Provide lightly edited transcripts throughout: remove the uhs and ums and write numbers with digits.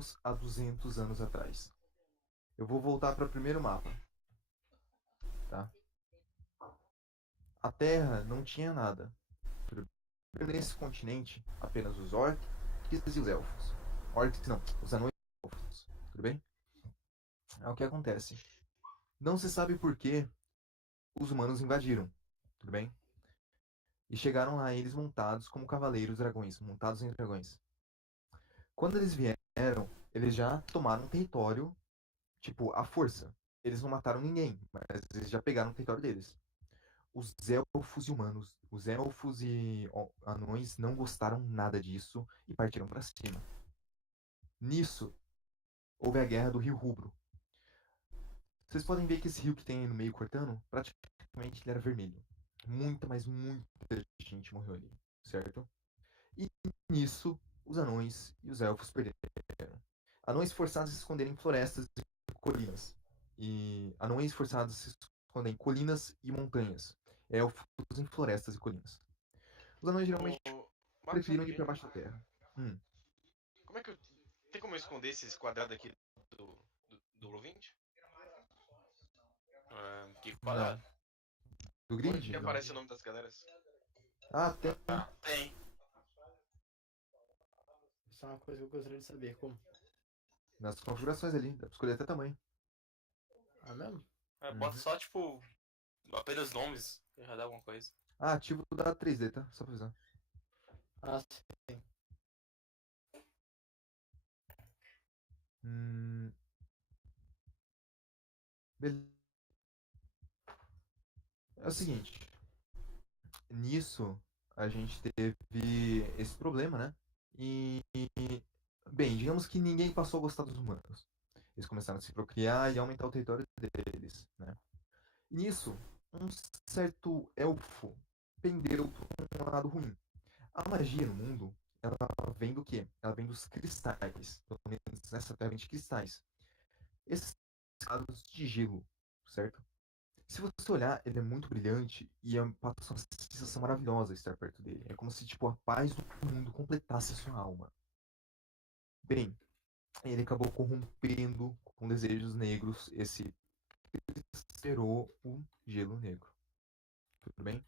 menos há 200 anos atrás. Eu vou voltar para o primeiro mapa, tá? A Terra não tinha nada. Nesse continente, apenas os orcs e os elfos. Orcs não, os anões e os elfos. Tudo bem? É o que acontece. Não se sabe por que os humanos invadiram. Tudo bem? E chegaram lá eles montados como cavaleiros dragões, montados em dragões. Quando eles vieram, eles já tomaram território, tipo, à força. Eles não mataram ninguém, mas eles já pegaram o território deles. Os elfos e humanos, os elfos e anões não gostaram nada disso e partiram para cima. Nisso, houve a guerra do Rio Rubro. Vocês podem ver que esse rio que tem aí no meio cortando, praticamente ele era vermelho. Muita, mas muita gente morreu ali, certo? E nisso, os anões e os elfos perderam. Anões forçados a se esconder em florestas e colinas. E anões forçados a se esconder em colinas e montanhas. Elfos em florestas e colinas. Os anões Ô, geralmente Marcos, preferiram ir para rapidinho. baixo da terra. Hum. Como é que eu. Tem como eu esconder esses quadrados aqui do Roll20? Que Não. quadrado? Do Onde grid? que Não. aparece o nome das galeras? Ah, tem. Tem. Isso é uma coisa que eu gostaria de saber. Como? Nas configurações ali. Dá pra escolher até tamanho. Ah, mesmo? Bota Uhum. só, tipo, apenas nomes. Já dá alguma coisa. Ah, ativo da 3D, tá? Só pra avisar. Ah, sim. Hum, beleza. É o seguinte. Nisso, a gente teve esse problema, né? E, bem, digamos que ninguém passou a gostar dos humanos. Eles começaram a se procriar e aumentar o território deles, né? E nisso, um certo elfo pendeu para um lado ruim. A magia no mundo, ela vem do quê? Ela vem dos cristais. Pelo menos nessa terra vem de cristais. Esses cristais de gelo, certo? Se você olhar, ele é muito brilhante e passa uma sensação maravilhosa estar perto dele. É como se, tipo, a paz do mundo completasse a sua alma. Bem, ele acabou corrompendo com desejos negros esse gerou o gelo negro. Tudo bem?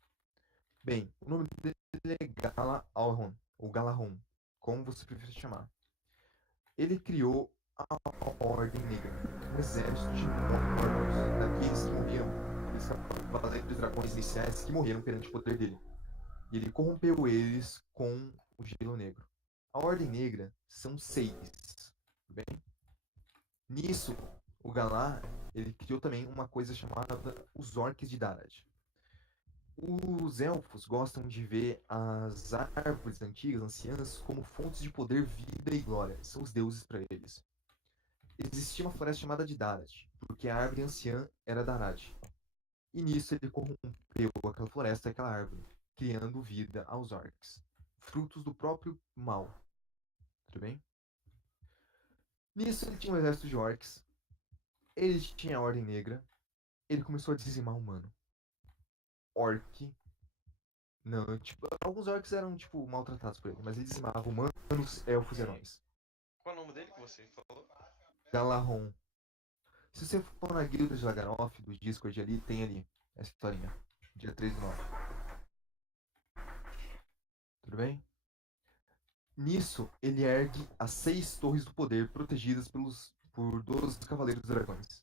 Bem, o nome dele é Gala Alron, ou Galahon, como você preferir chamar. Ele criou a Ordem Negra, um exército de mortos, daqueles que morriam, aqueles cavaleiros dragões iniciais que morreram perante o poder dele. E ele corrompeu eles com o Gelo Negro. A Ordem Negra são 6, tudo bem? Nisso, o Galar, ele criou também uma coisa chamada os Orques de Darad. Os elfos gostam de ver as árvores antigas, anciãs, como fontes de poder, vida e glória. São os deuses para eles. Existia uma floresta chamada de Darad, porque a árvore anciã era Darad. E nisso ele corrompeu aquela floresta e aquela árvore, criando vida aos orcs. Frutos do próprio mal. Tudo bem? Nisso ele tinha um exército de orcs, ele tinha a Ordem Negra, ele começou a dizimar o humano. Orc. Não, tipo, alguns orcs eram, tipo, maltratados por ele, mas ele dizimava humanos, elfos e E anões. qual é o nome dele que você falou? Galahon. Se você for na guilda de Laganoff, do Discord ali, tem ali essa historinha. Dia 3 do 9. Tudo bem? Nisso, ele ergue as 6 torres do poder protegidas por 12 cavaleiros dragões.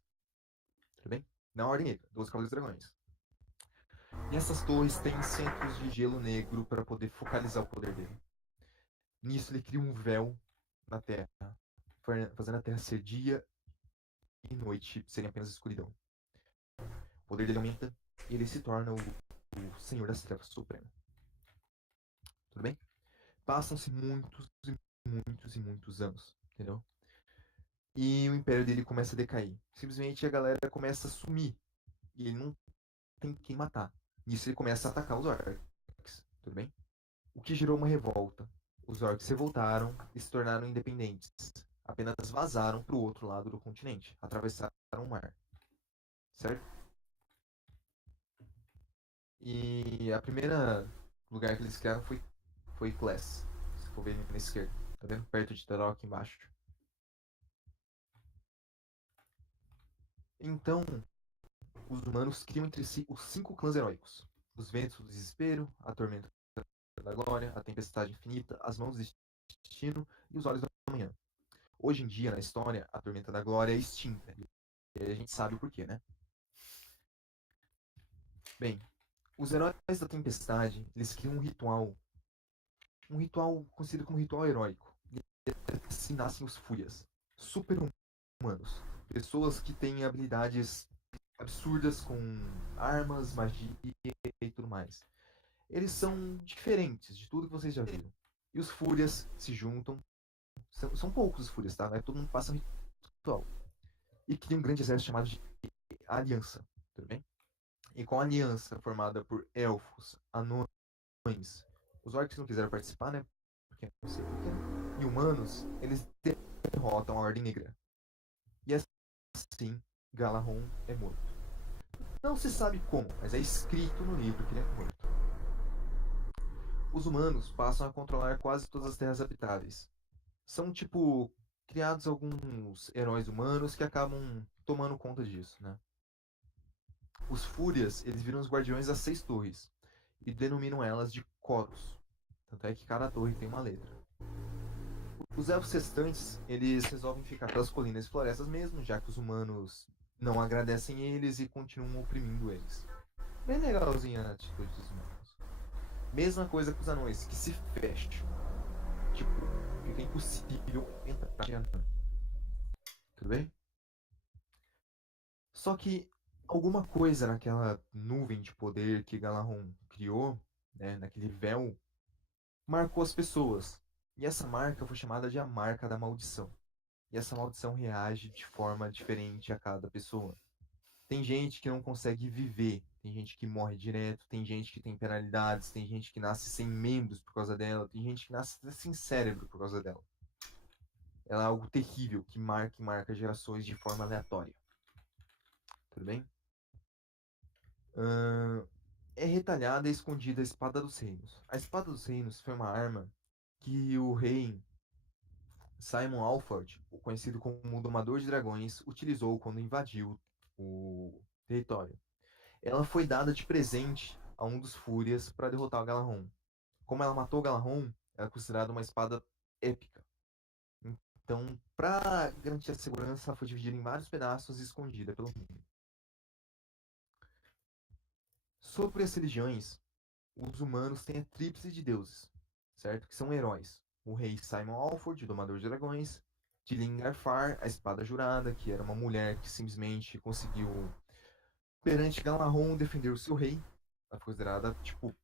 Tudo bem? Na ordem negra, 12 cavaleiros dragões. E essas torres têm centros de gelo negro para poder focalizar o poder dele. Nisso, ele cria um véu na Terra, fazendo a Terra ser dia e noite serem apenas escuridão. O poder dele aumenta e ele se torna o Senhor das Trevas Supremo. Tudo bem? Passam-se muitos e muitos e muitos anos, entendeu? E o império dele começa a decair. Simplesmente a galera começa a sumir. E ele não tem quem matar. Nisso ele começa a atacar os orcs. Tudo bem? O que gerou uma revolta. Os orcs se revoltaram e se tornaram independentes. Apenas vazaram para o outro lado do continente. Atravessaram o mar. Certo? E a primeira lugar que eles criaram foi Class. Se for ver na esquerda. Tá vendo? Perto de Tarok embaixo. Então, os humanos criam entre si os 5 clãs heróicos: os ventos do desespero, a tormenta da glória, a tempestade infinita, as mãos do destino e os olhos da manhã. Hoje em dia, na história, a tormenta da glória é extinta. E a gente sabe o porquê, né? Bem, os heróis da tempestade, eles criam um ritual conhecido como ritual heróico. E assim nascem os Fúrias, super-humanos, pessoas que têm habilidades absurdas com armas, magia e tudo mais. Eles são diferentes de tudo que vocês já viram. E os Fúrias se juntam, são poucos os Fúrias, tá? Não é todo mundo passa um ritual. E criam um grande exército chamado de Aliança, tudo bem? E com a aliança formada por elfos, anões, os orcs não quiseram participar, né? Porque não sei porquê. E humanos, eles derrotam a Ordem Negra. E assim, Galahorn é morto. Não se sabe como, mas é escrito no livro que ele é morto. Os humanos passam a controlar quase todas as terras habitáveis. São tipo criados alguns heróis humanos que acabam tomando conta disso, né? Os Fúrias, eles viram os guardiões das 6 torres e denominam elas de Coros. Tanto é que cada torre tem uma letra. Os elfos restantes, eles resolvem ficar pelas colinas e florestas mesmo, já que os humanos não agradecem eles e continuam oprimindo eles. Bem legalzinha a atitude dos humanos. Mesma coisa com os anões, que se fecham. Tipo, fica impossível entrar de anão. Tudo bem? Só que alguma coisa naquela nuvem de poder que Galahorn criou, né, naquele véu, marcou as pessoas. E essa marca foi chamada de a marca da maldição. E essa maldição reage de forma diferente a cada pessoa. Tem gente que não consegue viver, tem gente que morre direto, tem gente que tem penalidades, tem gente que nasce sem membros por causa dela, tem gente que nasce sem cérebro por causa dela. Ela é algo terrível que marca e marca gerações de forma aleatória. Tudo bem? É retalhada e escondida a Espada dos Reinos. A Espada dos Reinos foi uma arma que o rei Simon Alford, o conhecido como o Domador de Dragões, utilizou quando invadiu o território. Ela foi dada de presente a um dos Fúrias para derrotar o Galahorn. Como ela matou o Galahorn, ela é considerada uma espada épica. Então, para garantir a segurança, ela foi dividida em vários pedaços e escondida pelo mundo. Sobre as religiões, os humanos têm a tríplice de deuses, certo? Que são heróis. O rei Simon Alford, o Domador de Dragões, Tilingarfar, a Espada Jurada, que era uma mulher que simplesmente conseguiu, perante Galahorn, defender o seu rei. Ela foi considerada, tipo,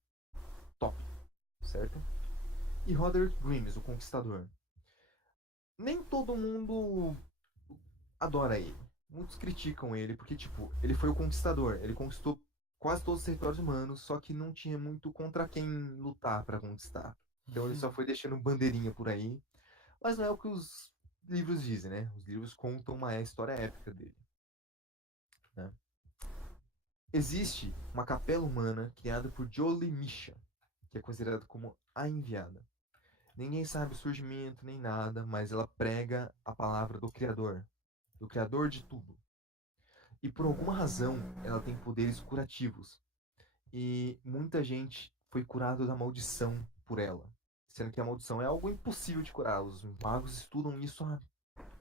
top, certo? E Roderick Grimes, o Conquistador. Nem todo mundo adora ele. Muitos criticam ele porque, tipo, ele foi o conquistador. Ele conquistou quase todos os territórios humanos, só que não tinha muito contra quem lutar para conquistar. Então ele só foi deixando bandeirinha por aí. Mas não é o que os livros dizem, né? Os livros contam uma história épica dele. Né? Existe uma capela humana criada por Jolie Misha, que é considerada como a enviada. Ninguém sabe o surgimento nem nada, mas ela prega a palavra do Criador de tudo. E por alguma razão, ela tem poderes curativos. E muita gente foi curado da maldição por ela. Sendo que a maldição é algo impossível de curar. Os magos estudam isso há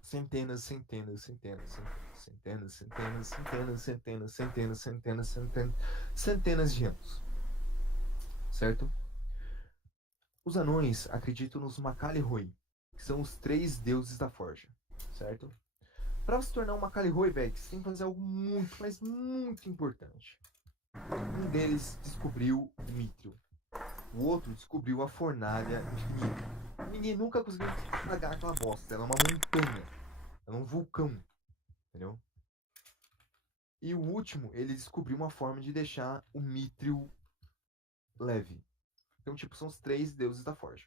centenas, centenas, centenas, centenas, centenas, centenas, centenas, centenas, centenas, centenas, centenas de anos. Certo? Os anões acreditam nos Macalihoi, que são os 3 deuses da forja. Certo? Para se tornar um Macalihoi, velho, você tem que fazer algo muito, mas muito importante. Um deles descobriu o Mithril. O outro descobriu a fornalha infinita. Ninguém nunca conseguiu apagar aquela bosta. Ela é uma montanha. Ela é um vulcão. Entendeu? E o último, ele descobriu uma forma de deixar o Mithril leve. Então, tipo, são os 3 deuses da forja.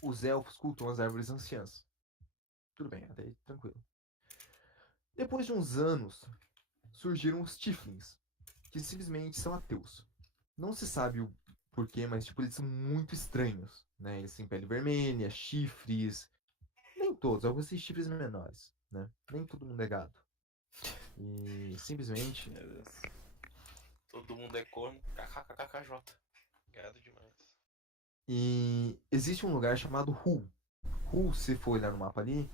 Os elfos cultuam as árvores anciãs. Tudo bem, até aí tranquilo. Depois de uns anos, surgiram os Tieflings, que simplesmente são ateus. Não se sabe o porquê, mas tipo, eles são muito estranhos, né? Eles têm pele vermelha, chifres. Nem todos, alguns têm chifres menores, né? Nem todo mundo é gato. E simplesmente Meu Deus. Todo mundo é corno. KKKKJ. Gado demais. e existe um lugar chamado Hu. Hu, se for olhar no mapa ali,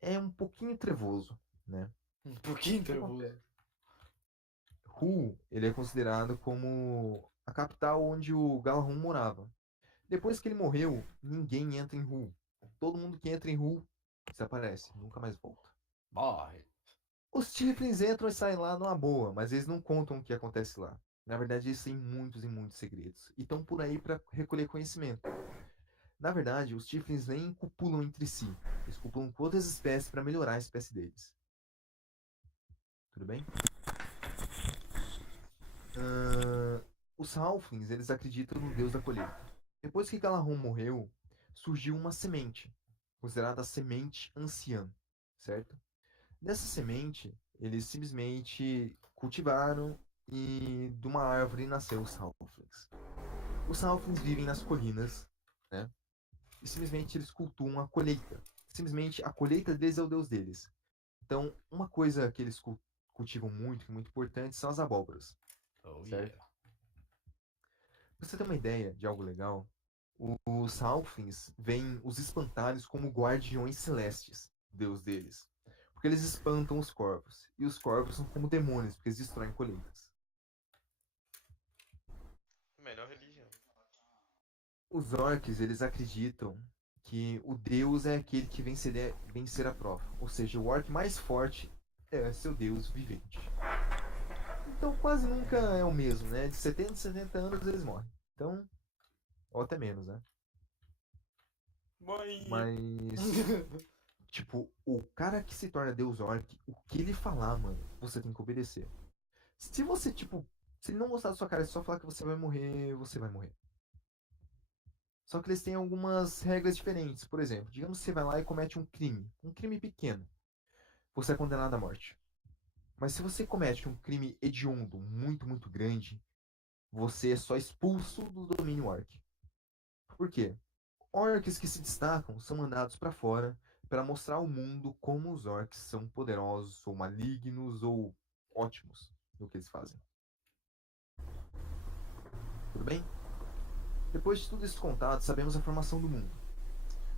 é um pouquinho trevoso, né? Um pouquinho trevoso. Hu, ele é considerado como a capital onde o Galahum morava. Depois que ele morreu, ninguém entra em Hu. Todo mundo que entra em Hu desaparece, nunca mais volta. Morre. Os Tiflins entram e saem lá numa boa, mas eles não contam o que acontece lá. Na verdade, eles têm muitos e muitos segredos. E estão por aí para recolher conhecimento. Na verdade, os Tiflins nem copulam entre si. Eles copulam com outras espécies para melhorar a espécie deles. Tudo bem? Os Halflings, eles acreditam no deus da colheita. Depois que Galahum morreu, surgiu uma semente, considerada a semente anciã, certo? Dessa semente, eles simplesmente cultivaram e de uma árvore nasceu os Halflings. Os Halflings vivem nas colinas, né? E simplesmente eles cultuam a colheita. Simplesmente a colheita deles é o deus deles. Então, uma coisa que eles cultivam muito, que é muito importante, são as abóboras, Oh, certo? yeah. Pra você ter uma ideia de algo legal, os Halflings veem os espantalhos como guardiões celestes, deus deles. Porque eles espantam os corvos. E os corvos são como demônios, porque eles destroem colheitas. Melhor religião. Os orcs, eles acreditam que o deus é aquele que vencer a prova. Ou seja, o orc mais forte é seu deus vivente. Então quase nunca é o mesmo, né? De 70 a 70 anos eles morrem. Então, ou até menos, né? Mãe. Mas, tipo, o cara que se torna deus orc, o que ele falar, mano, você tem que obedecer. Se você, tipo, se ele não gostar da sua cara e só falar que você vai morrer, você vai morrer. Só que eles têm algumas regras diferentes. Por exemplo, digamos que você vai lá e comete um crime pequeno. Você é condenado à morte. Mas se você comete um crime hediondo, muito, muito grande, você é só expulso do domínio orc. Por quê? Orcs que se destacam são mandados para fora para mostrar ao mundo como os orcs são poderosos, ou malignos, ou ótimos no que eles fazem. Tudo bem? Depois de tudo isso contado, sabemos a formação do mundo.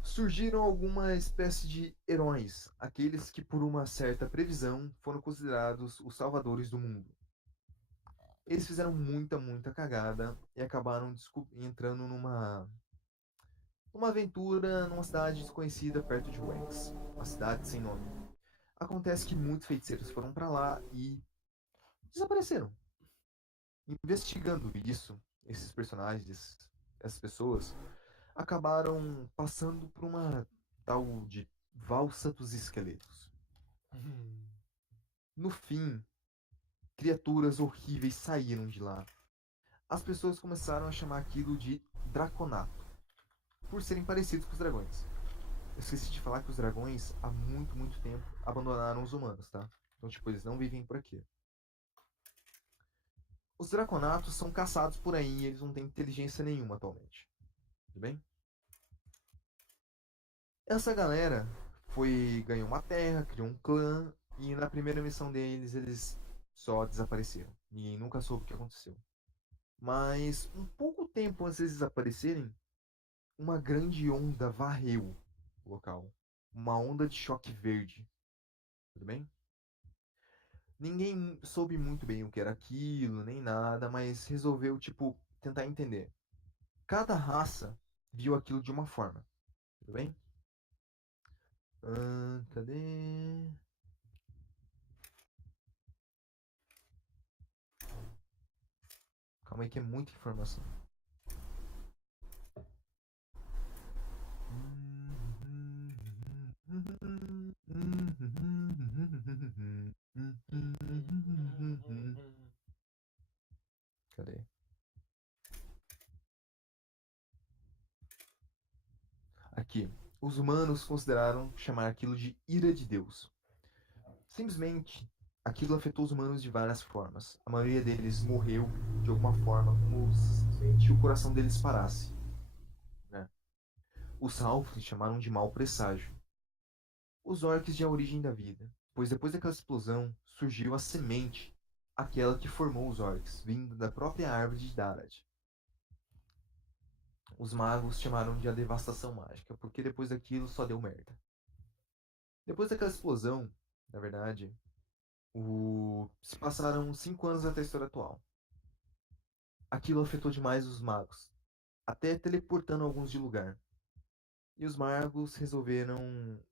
Surgiram alguma espécie de heróis, aqueles que, por uma certa previsão, foram considerados os salvadores do mundo. Eles fizeram muita, muita cagada e acabaram entrando numa aventura numa cidade desconhecida perto de Wanks, uma cidade sem nome. Acontece que muitos feiticeiros foram para lá e desapareceram. Investigando isso, esses personagens, essas pessoas, acabaram passando por uma tal de valsa dos esqueletos. No fim, criaturas horríveis saíram de lá. As pessoas começaram a chamar aquilo de draconato, por serem parecidos com os dragões. Eu esqueci de falar que os dragões, há muito, muito tempo, abandonaram os humanos, tá? Então, tipo, eles não vivem por aqui. Os draconatos são caçados por aí e eles não têm inteligência nenhuma atualmente. Tudo bem? Essa galera ganhou uma terra, criou um clã e na primeira missão deles eles só desapareceram. Ninguém nunca soube o que aconteceu. Mas um pouco tempo antes deles desaparecerem, uma grande onda varreu o local. Uma onda de choque verde. Tudo bem? Ninguém soube muito bem o que era aquilo, nem nada, mas resolveu, tipo, tentar entender. Cada raça viu aquilo de uma forma. Tudo bem? Cadê? Calma aí que é muita informação. Cadê? Aqui. Os humanos consideraram chamar aquilo de ira de Deus. Simplesmente, aquilo afetou os humanos de várias formas. A maioria deles morreu de alguma forma, como se o coração deles parasse. Né? Os Halflings chamaram de mau presságio. Os orcs de A Origem da Vida pois depois daquela explosão surgiu a semente, aquela que formou os orcs, vindo da própria árvore de Darad. Os magos chamaram de a devastação mágica, porque depois daquilo só deu merda. Depois daquela explosão, na verdade, se passaram 5 anos até a história atual. Aquilo afetou demais os magos, até teleportando alguns de lugar. E os magos resolveram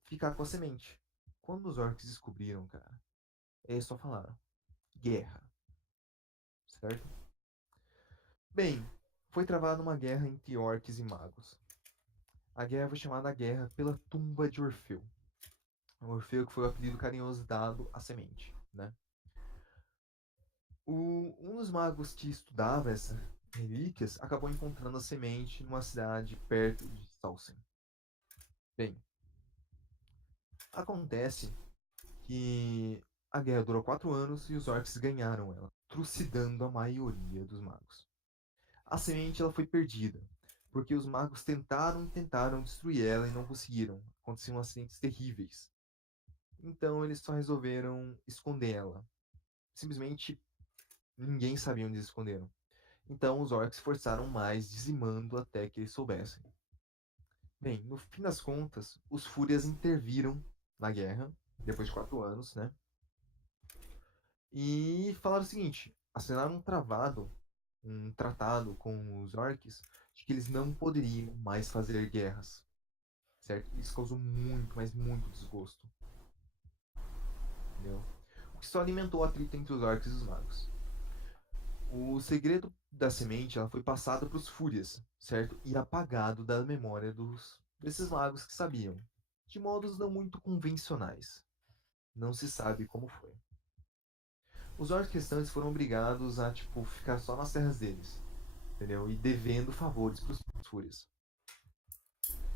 ficar com a semente. Quando os orcs descobriram, cara, eles só falaram: guerra, certo? Bem, foi travada uma guerra entre orcs e magos. A guerra foi chamada Guerra pela Tumba de Orfeu. Orfeu que foi o apelido carinhoso dado à semente, né? Um dos magos que estudava essas relíquias acabou encontrando a semente numa cidade perto de Salsen. Bem, acontece que a guerra durou 4 anos e os orcs ganharam ela, trucidando a maioria dos magos. A semente ela foi perdida, porque os magos tentaram e tentaram destruir ela e não conseguiram. Aconteciam acidentes terríveis. Então eles só resolveram esconder ela. Simplesmente ninguém sabia onde eles esconderam. Então os orcs forçaram mais, dizimando até que eles soubessem. Bem, no fim das contas, os Fúrias interviram na guerra, depois de 4 anos, né? E falaram o seguinte: assinaram um tratado com os orcs, de que eles não poderiam mais fazer guerras. Certo? Isso causou muito, mas muito desgosto. Entendeu? O que só alimentou a atrito entre os orcs e os magos. O segredo da semente ela foi passado para os Fúrias, certo? E apagado da memória desses magos que sabiam, de modos não muito convencionais. Não se sabe como foi. Os orcs restantes foram obrigados a tipo ficar só nas terras deles, entendeu? E devendo favores para os Fúrias.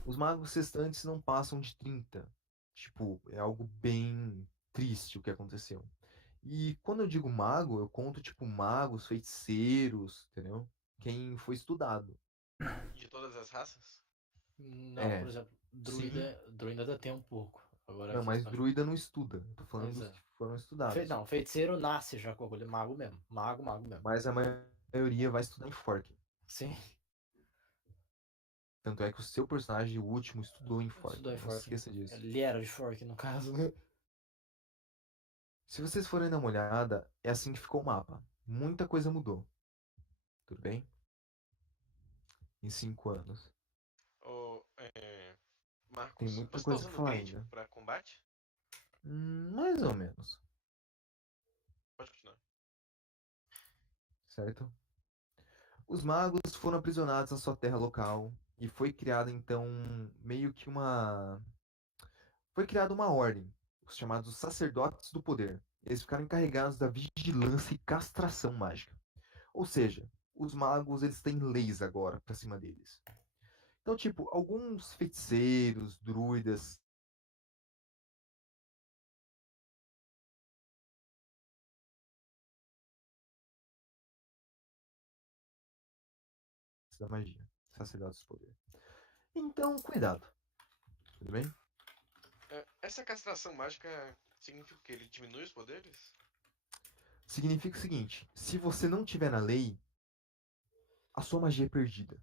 Os magos restantes não passam de 30. Tipo, é algo bem triste o que aconteceu. E quando eu digo mago, eu conto tipo magos, feiticeiros, entendeu? Quem foi estudado. De todas as raças? Não, por É, exemplo, sim. druida ainda tem um pouco. Agora a Não, mas questão. druida não estuda. Eu tô falando Pois dos é. que foram estudados. Não, feiticeiro nasce já com agulha. Mago mesmo. Mago mesmo. Mas a maioria vai estudar em Fork. Sim, Tanto é que o seu personagem, o último, estudou em Fork. estudou em Não se Fork. esqueça disso. Ele era de Fork, no caso, né? Se vocês forem dar uma olhada, é assim que ficou o mapa. Muita coisa mudou. Tudo bem? Em 5 anos. Ô, Tem Marcos, muita você tá coisa pra usando o falar grid ainda. pra combate? Mais ou menos. Pode continuar. Certo? Os magos foram aprisionados na sua terra local. E foi criada então meio que uma. Foi criada uma ordem, os chamados sacerdotes do poder. Eles ficaram encarregados da vigilância e castração mágica. Ou seja, os magos eles têm leis agora pra cima deles. Então, tipo, alguns feiticeiros, druidas da magia, sacerdotes do poder. Então, cuidado, tudo bem? Essa castração mágica significa que ele diminui os poderes? Significa o seguinte: se você não tiver na lei, a sua magia é perdida.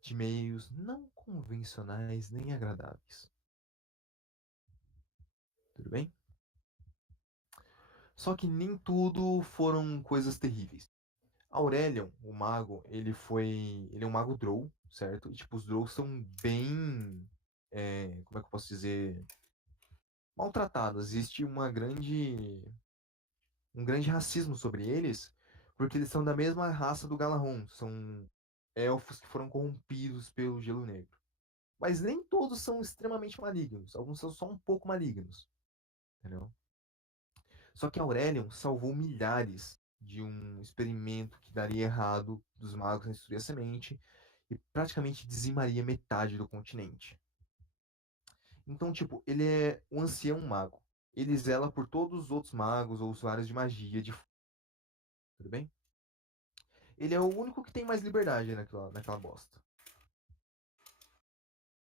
De meios não convencionais nem agradáveis. Tudo bem? Só que nem tudo foram coisas terríveis. Aurelion, o mago, ele é um mago drow, certo? E tipo, os drows são bem, como é que eu posso dizer, maltratados. Existe um grande racismo sobre eles, porque eles são da mesma raça do Galahorn, são elfos que foram corrompidos pelo Gelo Negro. Mas nem todos são extremamente malignos, alguns são só um pouco malignos, entendeu? Só que Aurelion salvou milhares de um experimento que daria errado dos magos na destruir a semente e praticamente dizimaria metade do continente. Então, tipo, ele é um ancião mago. Ele zela por todos os outros magos ou usuários de magia de tudo bem? Ele é o único que tem mais liberdade naquela bosta.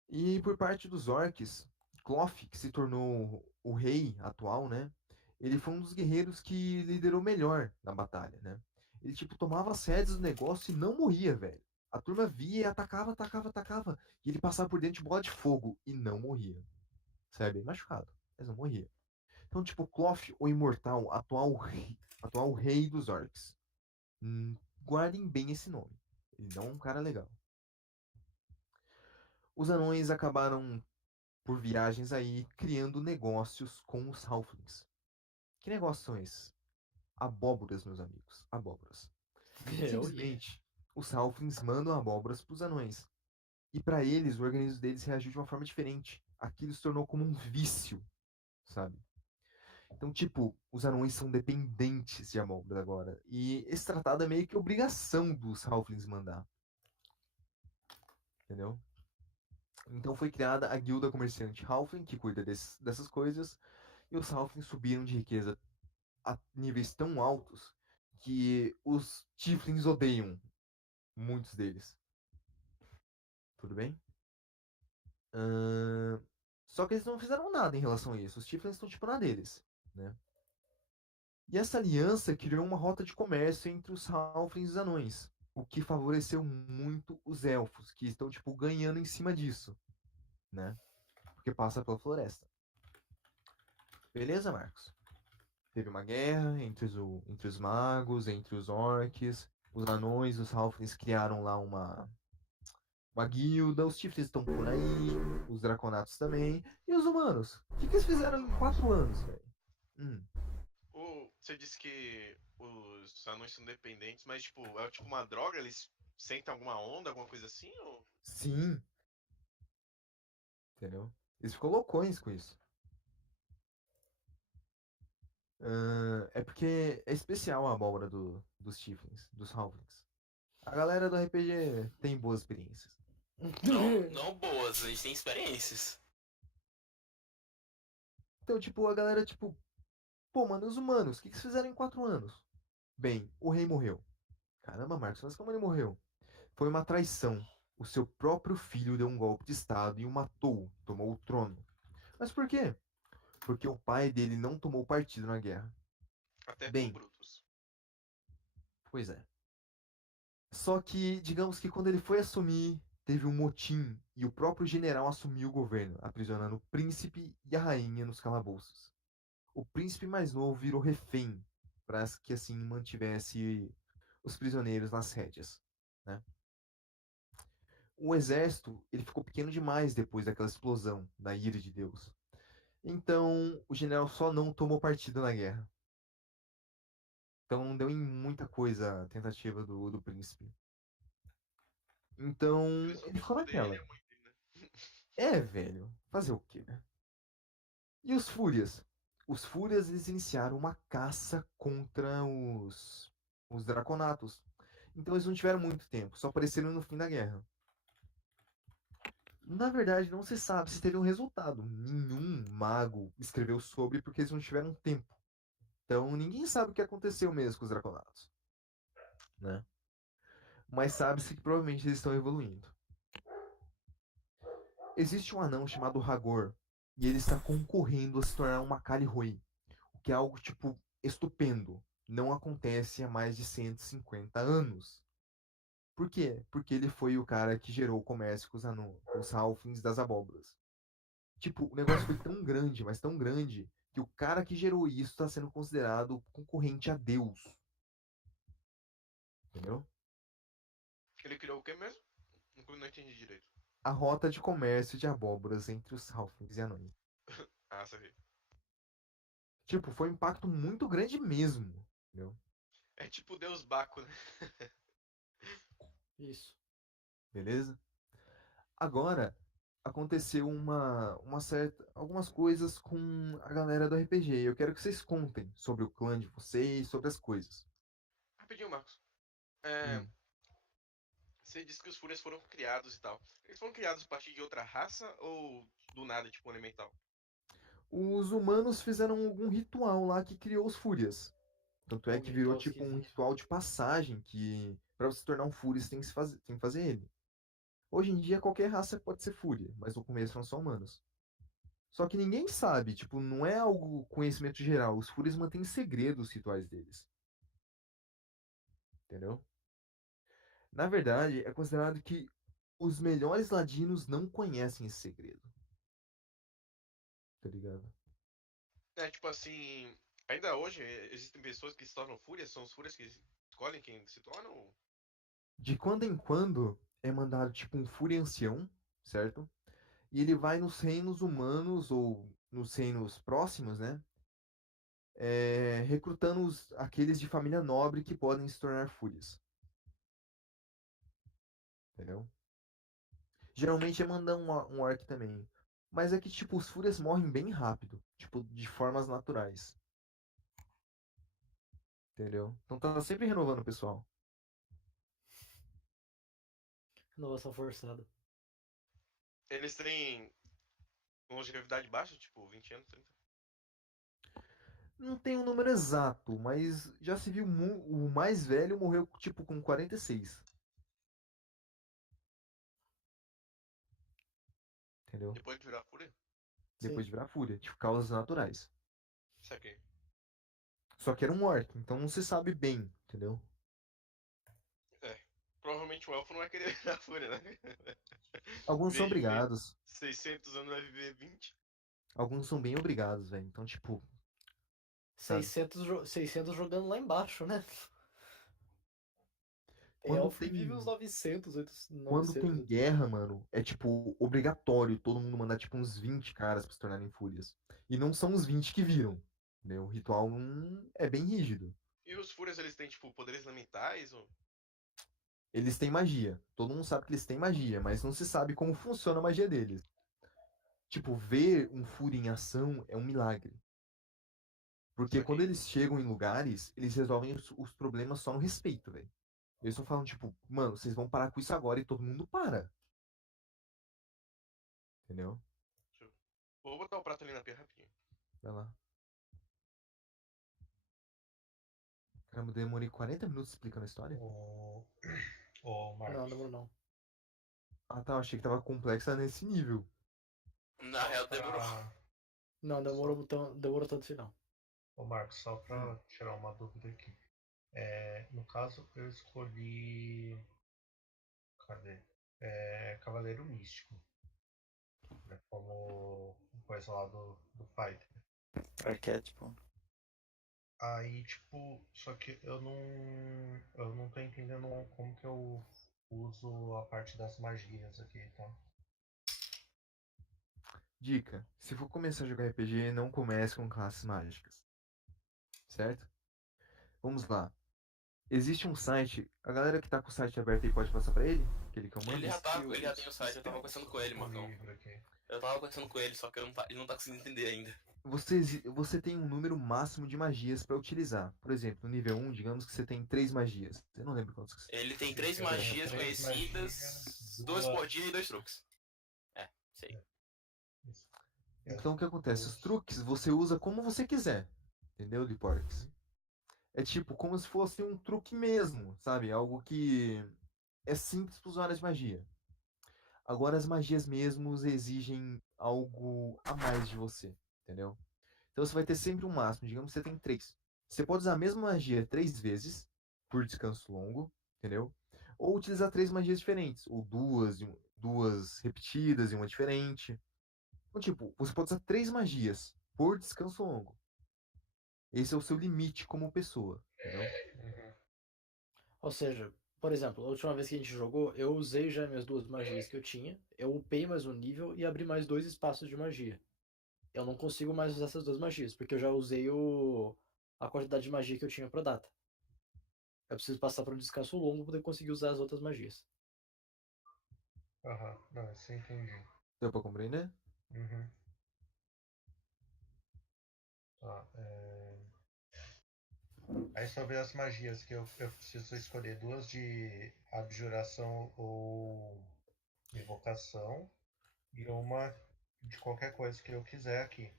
E por parte dos orcs, Cloth, que se tornou o rei atual, né? Ele foi um dos guerreiros que liderou melhor na batalha, né? Ele, tipo, tomava as rédeas do negócio e não morria, velho. A turma via e atacava, atacava, atacava. E ele passava por dentro de bola de fogo e não morria. Saiu bem machucado, mas não morria. Então, tipo, Cloth, o Imortal, atual rei dos orcs. Guardem bem esse nome. Ele não é um cara legal. Os anões acabaram, por viagens aí, criando negócios com os halflings. Que negócios são esses? Abóboras, meus amigos. Abóboras. Eu ia. Simplesmente, os halflings mandam abóboras para os anões. E para eles, o organismo deles reagiu de uma forma diferente. Aquilo se tornou como um vício, sabe? Então, tipo, os anões são dependentes de abóbora agora. E esse tratado é meio que obrigação dos halflings mandar. Entendeu? Então foi criada a guilda comerciante halfling, que cuida dessas coisas. E os halflings subiram de riqueza a níveis tão altos que os tieflings odeiam muitos deles. Tudo bem? Ahn, Só que eles não fizeram nada em relação a isso. Os tieflings estão tipo na deles, né? E essa aliança criou uma rota de comércio entre os halflings e os anões, o que favoreceu muito os elfos, que estão tipo ganhando em cima disso, né? Porque passa pela floresta. Beleza, Marcos? Teve uma guerra entre os magos, entre os orcs, os anões, os halflings criaram lá uma guilda, os tieflings estão por aí, os draconatos também, e os humanos? O que eles fizeram em 4 anos, velho? Você disse que os anões são dependentes, mas tipo, é tipo uma droga? Eles sentem alguma onda, alguma coisa assim? Ou... Sim, entendeu? Eles ficam loucões com isso. É porque é especial a abóbora dos tieflings, dos halflings. A galera do RPG tem boas experiências. Não boas, a gente tem experiências. Então, tipo, a galera, tipo, pô, mano, os humanos, o que eles fizeram em 4 anos? Bem, o rei morreu. Caramba, Marcos, mas como ele morreu? Foi uma traição. O seu próprio filho deu um golpe de estado e o matou, tomou o trono. Mas por quê? Porque o pai dele não tomou partido na guerra. Até por Bem, Brutus. pois é. Só que, digamos que quando ele foi assumir, teve um motim e o próprio general assumiu o governo, aprisionando o príncipe e a rainha nos calabouços. O príncipe mais novo virou refém, para que assim mantivesse os prisioneiros nas rédeas, né? O exército, ele ficou pequeno demais depois daquela explosão da ira de Deus. Então, o general só não tomou partido na guerra. Então, não deu em muita coisa a tentativa do príncipe. Então, ele Resumindo, os ficou poderes ele naquela. é muito, né? É, velho, fazer o quê, né? E os Fúrias? Os Fúrias, eles iniciaram uma caça contra os Draconatos. Então, eles não tiveram muito tempo, só apareceram no fim da guerra. Na verdade, não se sabe se teve um resultado. Nenhum mago escreveu sobre porque eles não tiveram tempo. Então ninguém sabe o que aconteceu mesmo com os Draconatos, né? Mas sabe-se que provavelmente eles estão evoluindo. Existe um anão chamado Hagor e ele está concorrendo a se tornar um Macalli-Roi, o que é algo tipo estupendo. Não acontece há mais de 150 anos. Por quê? Porque ele foi o cara que gerou o comércio com os halflings das abóboras. Tipo, o negócio foi tão grande, mas tão grande, que o cara que gerou isso está sendo considerado concorrente a Deus. Entendeu? Ele criou o que mesmo? Não entendi direito. A rota de comércio de abóboras entre os halflings e anões. Ah, saquei. Tipo, foi um impacto muito grande mesmo. Entendeu? É tipo o Deus Baco, né? Isso. Beleza? Agora, aconteceu algumas coisas com a galera do RPG. Eu quero que vocês contem sobre o clã de vocês, sobre as coisas. Rapidinho, Marcos. É, Hum. você disse que os Fúrias foram criados e tal. Eles foram criados a partir de outra raça ou do nada, tipo, elemental? Os humanos fizeram algum ritual lá que criou os Fúrias. Tanto é Um que virou ritual tipo um esquisito. ritual de passagem que para você se tornar um Fúria você tem que fazer ele. Hoje em dia qualquer raça pode ser Fúria, mas no começo não são humanos. Só que ninguém sabe, tipo, não é algo conhecimento geral. Os Fúrias mantêm em segredo os rituais deles. Entendeu? Na verdade, é considerado que os melhores ladinos não conhecem esse segredo. Tá ligado? É tipo assim, ainda hoje existem pessoas que se tornam fúrias, são os fúrias que escolhem quem se tornam? De quando em quando é mandado tipo um Fúria ancião, certo? E ele vai nos reinos humanos ou nos reinos próximos, né? Recrutando aqueles de família nobre que podem se tornar fúrias. Entendeu? Geralmente é mandar um orc também. Mas é que, tipo, os fúrias morrem bem rápido. Tipo, de formas naturais. Entendeu? Então tá sempre renovando o pessoal. Inovação forçada. Eles têm longevidade baixa, tipo 20 anos, 30? Não tem um número exato, mas já se viu o mais velho morreu, tipo, com 46. Entendeu? Depois de virar fúria? Depois Sim. de virar fúria, de causas naturais. Saquei. Só que era um orc, então não se sabe bem, entendeu? É. Provavelmente o elfo não vai querer virar fúria, né? Em Alguns são vez de viver obrigados, 600 anos, vai viver 20. alguns são bem obrigados, velho. Então, tipo, sabe? 600 jogando lá embaixo, né? Tem Quando elfo que vive tem uns 900, Quando 900, tem 800. guerra, mano, é tipo obrigatório todo mundo mandar tipo uns 20 caras pra se tornarem fúrias. E não são os 20 que viram. Né? O ritual é bem rígido. E os fúrias, eles têm, tipo, poderes elementais? Ou... Eles têm magia. Todo mundo sabe que eles têm magia, mas não se sabe como funciona a magia deles. Tipo, ver um fúria em ação é um milagre. Porque quando Saquei. eles chegam em lugares, eles resolvem os problemas só no respeito, velho. Eles só falam, tipo, mano, vocês vão parar com isso agora e todo mundo para. Entendeu? Deixa eu... Vou botar o prato ali na pia rapidinho. Vai lá. Caramba, eu demorei 40 minutos explicando a história. Ô, Não, Marcos, demorou não. Ah, tá. Eu achei que tava complexa nesse nível. Na só real demorou. pra... Não, demorou tanto assim não. Ô, Marcos, só Hum. pra tirar uma dúvida aqui. No caso, eu escolhi. Cadê? Cavaleiro Místico, né? Como coisa lá do Fighter. Arquétipo. Aí, tipo, só que eu não tô entendendo como que eu uso a parte das magias aqui, tá? Dica: se for começar a jogar RPG, não comece com classes mágicas. Certo? Vamos lá. Existe um site. A galera que tá com o site aberto aí pode passar pra ele? Aquele que eu mando? Ele já tem o site, eu tava conversando com ele, O Marcão. livro aqui. Eu tava conversando com ele, só que ele não tá conseguindo entender ainda. Você tem um número máximo de magias pra utilizar. Por exemplo, no nível 1, digamos que você tem 3 magias. Eu não lembro quantos que você Ele tem 3 Eu tenho magias três conhecidas, magias, 2 duas. por dia e 2 truques. É, sei. Isso. Então o que acontece? Os Duas. truques você usa como você quiser. Entendeu, Liporks? É tipo como se fosse um truque mesmo, sabe? Algo que é simples para usuários de magia. Agora as magias mesmos exigem algo a mais de você, entendeu? Então você vai ter sempre um máximo, digamos que você tem 3. Você pode usar a mesma magia 3 vezes por descanso longo, entendeu? Ou utilizar 3 magias diferentes, ou duas repetidas e uma diferente. Então, tipo, você pode usar 3 magias por descanso longo. Esse é o seu limite como pessoa, entendeu? Uhum. Ou seja, por exemplo, a última vez que a gente jogou, eu usei já minhas duas magias que eu tinha, eu upei mais um nível e abri mais 2 espaços de magia. Eu não consigo mais usar essas duas magias, porque eu já usei a quantidade de magia que eu tinha pra data. Eu preciso passar por um descanso longo pra poder conseguir usar as outras magias. Aham, não, isso eu entendi. Deu pra compreender? Uhum. Tá, Aí sobre as magias que eu preciso escolher duas de abjuração ou invocação e uma de qualquer coisa que eu quiser aqui.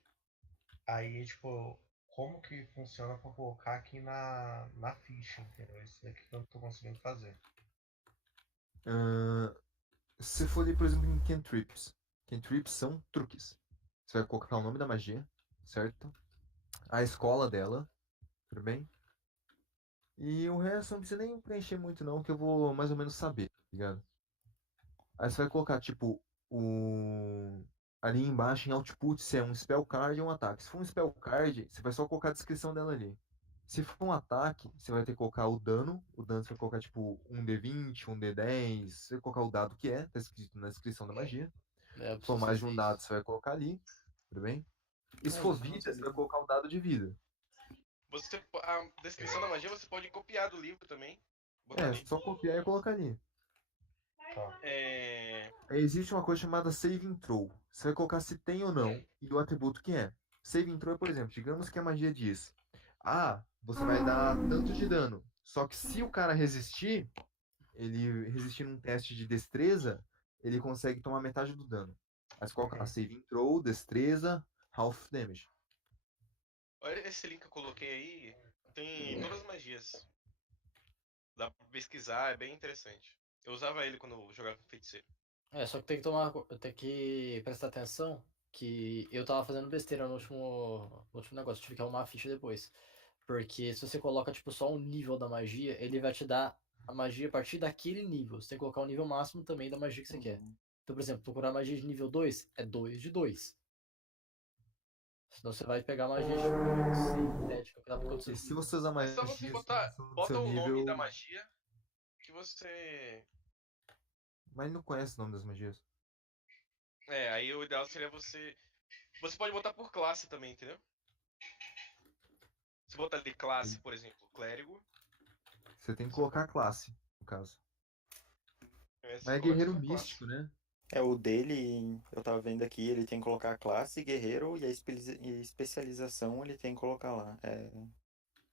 Aí, tipo, como que funciona pra colocar aqui na ficha, entendeu? Isso daqui que eu não tô conseguindo fazer. Se for ali, por exemplo, em cantrips. Cantrips são truques, Você vai colocar o nome da magia, certo? A escola dela, tudo bem? E o resto não precisa nem preencher muito não, que eu vou mais ou menos saber, tá ligado? Aí você vai colocar, tipo, o... ali embaixo em output se é um spell card ou um ataque. Se for um spell card, você vai só colocar a descrição dela ali. Se for um ataque, você vai ter que colocar o dano. O dano você vai colocar, tipo, um D20, um D10. Você vai colocar o dado que é, tá escrito na descrição da magia. É, eu Se for preciso mais de fazer um dado, isso. você vai colocar ali, tudo bem? E se Ah, for já tô vida, você vai sabendo. colocar o dado de vida. A descrição da magia você pode copiar do livro também. Botar É, ali. só copiar e colocar ali. Tá. Aí existe uma coisa chamada saving throw. Você vai colocar se tem ou não e o atributo que é. Saving throw é, por exemplo, digamos que a magia diz: Ah, você vai dar tanto de dano. Só que se o cara resistir, ele resistir num teste de destreza, ele consegue tomar metade do dano. Aí você coloca lá, saving throw, destreza, half damage. Olha esse link que eu coloquei aí. Tem todas as magias. Dá pra pesquisar, é bem interessante. Eu usava ele quando eu jogava com feiticeiro. É, só que tem que prestar atenção que eu tava fazendo besteira no último negócio, tive que arrumar a ficha depois. Porque se você coloca, tipo, só um nível da magia, ele vai te dar a magia a partir daquele nível. Você tem que colocar o nível máximo também da magia que você quer. Então, por exemplo, procurar magia de nível 2 é 2 de 2. Senão você vai pegar magia de sintética, que dá pra acontecer. E se você usar É só você magias que botar. não são do Bota seu o nome da nível, magia que você. mas não conhece o nome das magias. É, aí o ideal seria você. Você pode botar por classe também, entendeu? Você bota ali classe, por exemplo, clérigo. Você tem que colocar a classe, no caso. Aí Mas você é coloca guerreiro sua místico, classe. né? É, o dele, eu tava vendo aqui, ele tem que colocar a classe, guerreiro e a especialização ele tem que colocar lá. É,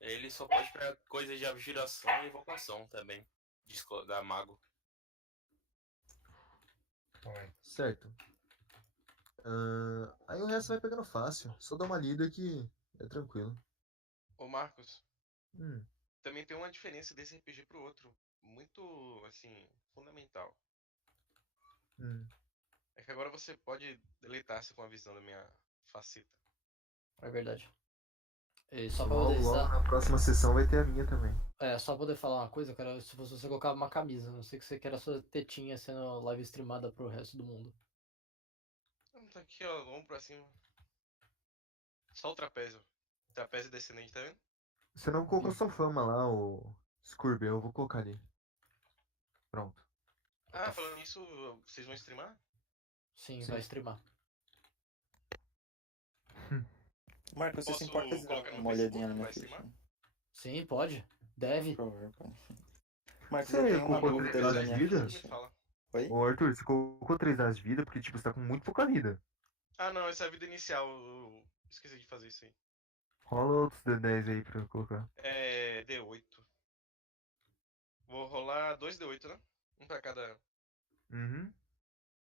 Ele só pode pegar coisas de abjuração e invocação também. Da mago. Oi. Certo. Aí o resto vai pegando fácil. Só dá uma lida que é tranquilo. Ô Marcos, Hum, também tem uma diferença desse RPG pro outro. Muito, assim, fundamental. hum. É que agora você pode deleitar-se com a visão da minha faceta. É verdade. E só pra Logo, poder logo avisar, na próxima sessão vai ter a minha também. só pra poder falar uma coisa, cara, se fosse você colocar uma camisa, não sei que você quer a sua tetinha sendo live streamada pro resto do mundo. Tá aqui, ó, ombro pra cima. Só o trapézio. Trapézio descendente, tá vendo? Você não colocou sua fama lá, o Scorbel, eu vou colocar ali. Pronto. Ah, falando nisso, vocês vão streamar? Sim, Sim. vai streamar. Marcos, você se Posso importa de dar colocar no uma olhadinha Facebook na minha pra ficha? streamar? Sim, pode. Deve. Por favor, pai. Marcos, Você eu tenho uma colocou dúvida 3 ali dados na de minha vida? Me ficha. fala. Oi? Ô Arthur, você colocou 3 dados de vida porque tipo, você tá com muito pouca vida. Ah, não, essa é a vida inicial. Eu esqueci de fazer isso aí. Rola outros D10 aí pra eu colocar. É D8. Vou rolar 2 D8, né? Um pra cada. Uhum.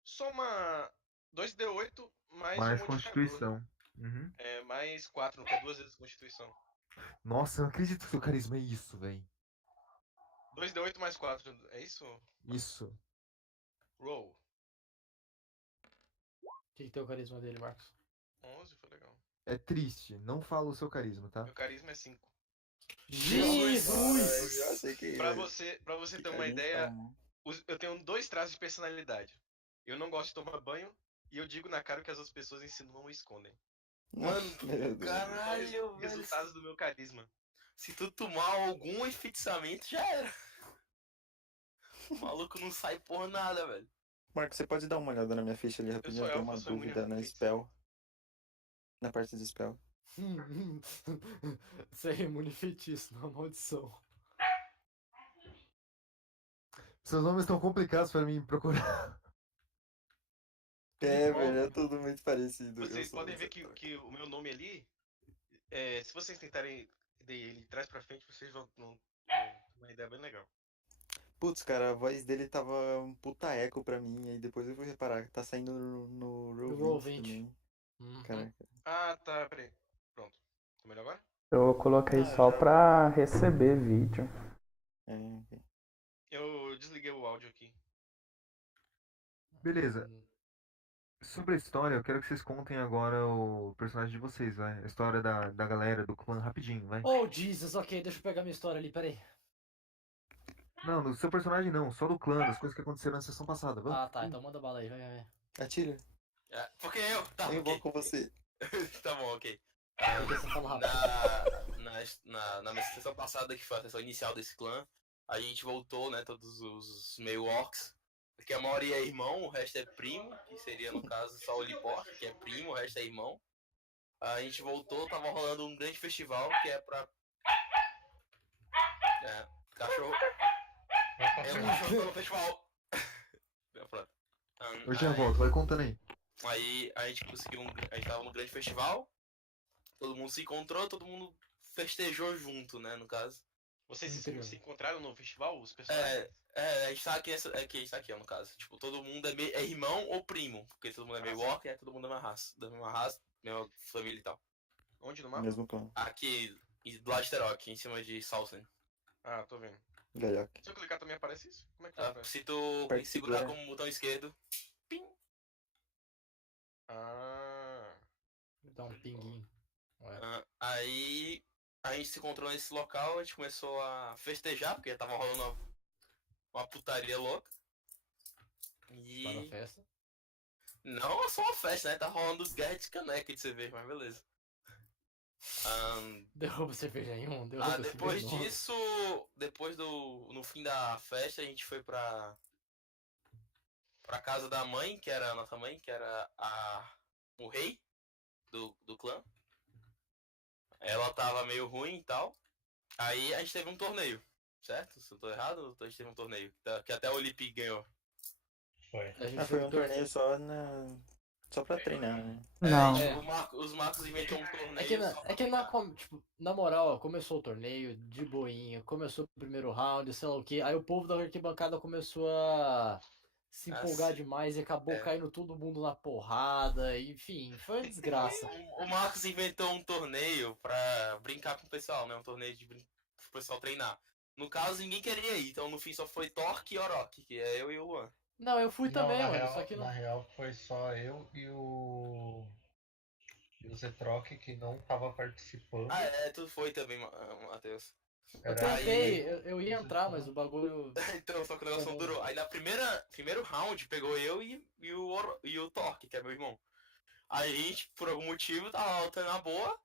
Soma 2 D8 mais um Mais modificador. Constituição. Uhum. É, mais 4, que é 2 vezes Constituição. Nossa, eu não acredito que seu carisma é isso, velho. 2 D8 mais 4, é isso? Isso. Roll. O que tem o carisma dele, Marcos? 11, foi legal. É triste, não fala o seu carisma, tá? Meu carisma é 5. Jesus! Eu achei que... Pra você ter uma ideia, eu tenho 2 traços de personalidade. Eu não gosto de tomar banho e eu digo na cara o que as outras pessoas insinuam e escondem. Mano, Meu Deus. caralho, velho. Resultados do meu carisma. Se tu tomar algum enfeitiçamento, já era. O maluco não sai por nada, velho. Marcos, você pode dar uma olhada na minha ficha ali rapidinho? Eu tenho uma sou imune a dúvida na feitiço. spell. Na parte de spell. Você é imune feitiço, não é uma maldição. Seus nomes estão complicados pra mim procurar. É, velho, é tudo muito parecido. Eu Vocês sou podem ver exatamente. que o meu nome ali, se vocês tentarem ler ele de trás pra frente, vocês vão ter uma ideia bem legal. Putz, cara, a voz dele tava um puta eco pra mim, aí depois eu fui reparar que tá saindo no No Roll20 Roll20. também. Uhum. Caraca. Ah, tá, peraí. Pronto. Tá melhor agora? Eu coloquei só pra receber vídeo. É, ok. Eu desliguei o áudio aqui. Beleza. Sobre a história. história, eu quero que vocês contem agora o personagem de vocês, vai. A história da galera, do clã, rapidinho, vai. Oh, Jesus, ok, deixa eu pegar minha história ali, peraí. Não, do seu personagem não, só do clã, das coisas que aconteceram na sessão passada, vamos? Ah, tá, então manda bala aí, vai. Atira. Porque eu. Tá, Eu vou ok. com você. Tá bom, ok. Porque você fala rápido. Na sessão passada, que foi a sessão inicial desse clã, a gente voltou, né, todos os meio orcs, que a maioria é irmão, o resto é primo, que seria no caso só o Lipor, que é primo, o resto é irmão. A gente voltou, tava rolando um grande festival que é pra. Cachorro. É um cachorro pelo festival. Pronto. Eu já volto, vai contando aí. Aí a gente conseguiu. A gente tava no grande festival, todo mundo se encontrou, todo mundo festejou junto, né, no caso. Vocês Incrível. se encontraram no festival, os personagens? A gente tá aqui, a gente tá aqui, ó, no caso. Tipo, todo mundo é irmão ou primo, porque todo mundo é meio orc, todo mundo é da mesma raça, mesma família e tal. Onde no mapa? Mesmo clã. Aqui, do lado de Terok, em cima de Salsen. Ah, tô vendo. Galhoca. Se eu clicar também aparece isso? Como é que tá? Se tu Perto segurar do- como botão esquerdo, Ah. Dá um pinguinho. aí a gente se encontrou nesse local, a gente começou a festejar, porque tava rolando uma putaria louca. Para a E. festa. Não é só uma festa, né? Tá rolando guerra de caneca de cerveja, mas beleza. Derruba cerveja em um, derruba Depois cerveja em outro. disso, no fim da festa, a gente foi pra casa da mãe, que era a nossa mãe, que era o rei do clã. Ela tava meio ruim e tal. Aí a gente teve um torneio, certo? Se eu tô errado, a gente teve um torneio, que até o Lipe ganhou. Foi. A gente Foi fez um torneio só pra treinar, né? Não. É. Os Marcos inventou um torneio. Tipo, na moral, ó, começou o torneio de boinha, começou o primeiro round, sei lá o que, aí o povo da arquibancada começou a se empolgar demais e acabou caindo todo mundo na porrada, enfim, foi uma desgraça. O Marcos inventou um torneio pra brincar com o pessoal, né? Um torneio pro pessoal treinar. No caso, ninguém queria ir, então no fim só foi Torque e Orochi, que é eu e o Luan. Não, eu fui também, na mano, real, só que não. na real foi só eu e o Zetroc que não tava participando. Tu foi também, Matheus. Eu Era tentei, eu, eu ia entrar, mas o bagulho. Então, só que o negócio não durou. Aí na primeiro round pegou eu e o Torque, que é meu irmão. Aí a gente, por algum motivo, tava lutando na boa.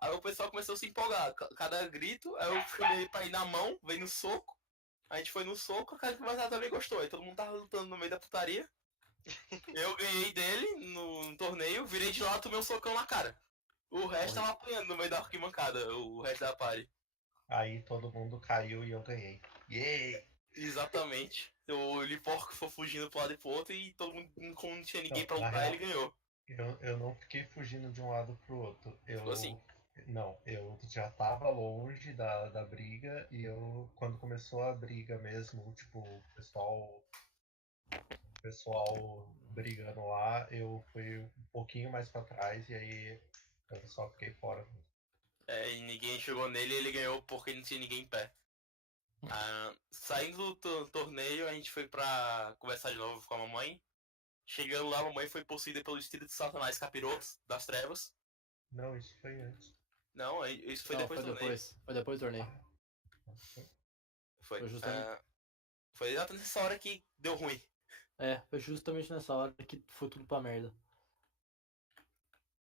Aí o pessoal começou a se empolgar. Cada grito, aí eu chamei pra ir na mão, veio no soco. A gente foi no soco, a cara que mais também gostou. Aí todo mundo tava lutando no meio da putaria. Eu ganhei dele no torneio, virei de lado e tomei um socão na cara. O resto tava apanhando no meio da arquibancada, o resto da party. Aí todo mundo caiu e eu ganhei. Yay! Exatamente. O Liporco foi fugindo pro lado e pro outro e todo mundo, como não tinha ninguém Não, pra na lutar, real- ele ganhou. Eu não fiquei fugindo de um lado pro outro. Ficou assim. Não, eu já tava longe da briga e quando começou a briga mesmo, tipo, o pessoal brigando lá, eu fui um pouquinho mais pra trás e aí eu só fiquei fora. E ninguém chegou nele e ele ganhou porque não tinha ninguém em pé. Saindo do torneio, a gente foi pra conversar de novo com a mamãe. Chegando lá, a mamãe foi possuída pelo espírito de Satanás Capiroto das Trevas. Não, isso foi antes. Não, isso foi Não, depois do torneio. Foi depois do torneio. Foi. Foi justamente- Foi exatamente nessa hora que deu ruim. Foi justamente nessa hora que foi tudo pra merda.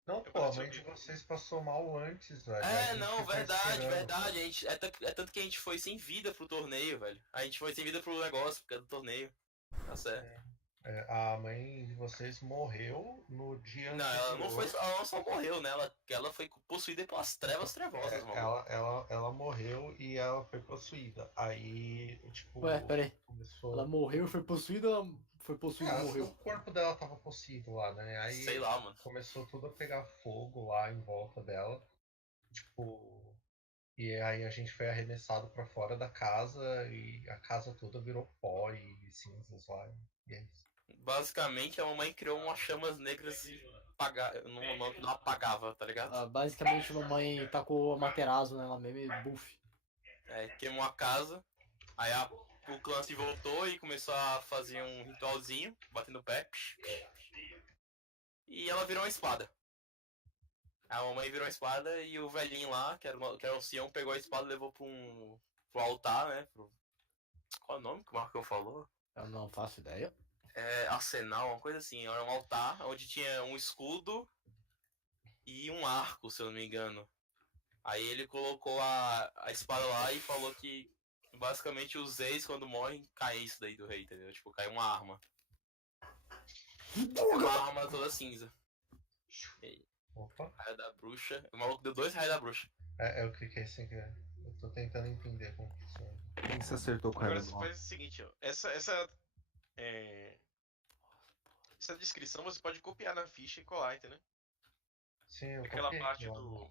Não, pô, a mãe de vocês passou mal antes, velho. A gente Não, ficou verdade. esperando. A gente, é tanto que a gente foi sem vida pro torneio, velho. A gente foi sem vida pro negócio, porque é do torneio. Tá certo. A mãe de vocês morreu no dia Não, ela não anterior. ela não só morreu, né? Ela foi possuída pelas trevas trevosas, mano. Ela morreu e ela foi possuída. Aí, tipo, Ué, peraí. começou. Ela morreu, foi possuída, ela foi possuída e morreu. O corpo dela tava possuído lá, né? Aí Sei lá, mano. começou tudo a pegar fogo lá em volta dela. Tipo. E aí a gente foi arremessado pra fora da casa e a casa toda virou pó e cinzas lá. E é isso. Basicamente, a mamãe criou umas chamas negras e não apagava, tá ligado? Basicamente, a mamãe tacou a Materazo nela mesmo e buff. Queimou a casa. Aí o clã se voltou e começou a fazer um ritualzinho, batendo pé. e ela virou uma espada. A mamãe virou uma espada e o velhinho lá, que era o ancião, pegou a espada e levou pro altar, né? Qual é o nome que o Marcão falou? Eu não faço ideia. Arsenal, uma coisa assim. Era um altar onde tinha um escudo e um arco, se eu não me engano. Aí ele colocou a espada lá e falou que basicamente os reis, quando morrem, cai isso daí do rei, entendeu? Tipo, cai uma arma. É uma arma toda cinza. Opa. Raio da bruxa. O maluco deu 2 raios da bruxa. Eu cliquei sem querer. Eu tô tentando entender como funciona. Quem que você acertou com Agora ela? você faz o seguinte, ó. Essa descrição você pode copiar na ficha e colar, entendeu? Sim, eu Aquela copiei parte lá. do.